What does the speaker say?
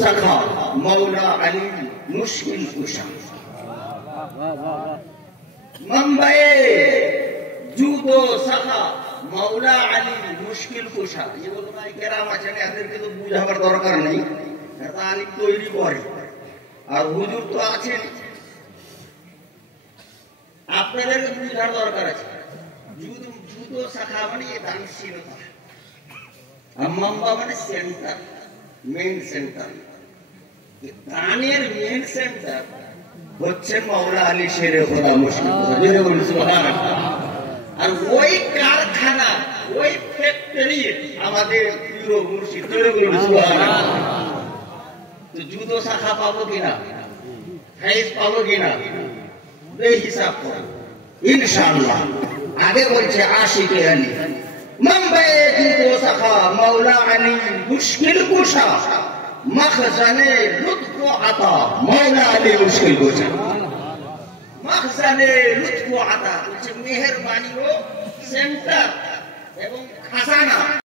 सखा मौला अली मुश्किल कुशा। मुंबई जूदो सखा मौला अली मुश्किल कुशा। ये ওলামায়ে কেরাম আছেন, এদেরকে তো বুঝাবার দরকার নেই, তালিম তৈরি করে। আর হুজুর তো আছেন, আপনাদেরকে বুঝার দরকার আছে। জুদো শাখা মানে দানশীলতা, আর মাম্বা মানে সেন্টার, মেইন সেন্টার। দানের মেইন সেন্টার হচ্ছে মাওলা আলী শেরে খোদা মুশকিল কুশা। আর ওই কারখানা, ওই ফ্যাক্টরি আমাদের প্রিয় মুর্শিদ। তো জুদো শাখা পাবো কিনা, হাইজ পাবো কিনা, বেহিসাব করো ইনশাআল্লাহ। আগে বলছে আশিকে আলী মুম্বাই জুদো শাখা মৌলা আলী মুশকিল কুশা। মখজানে লুৎফ আতা মৌলা আলী মুশকিল কুশা। মখজানে লুৎফ আতা হচ্ছে মেহেরবানি ও সেন্টার এবং খাজানা।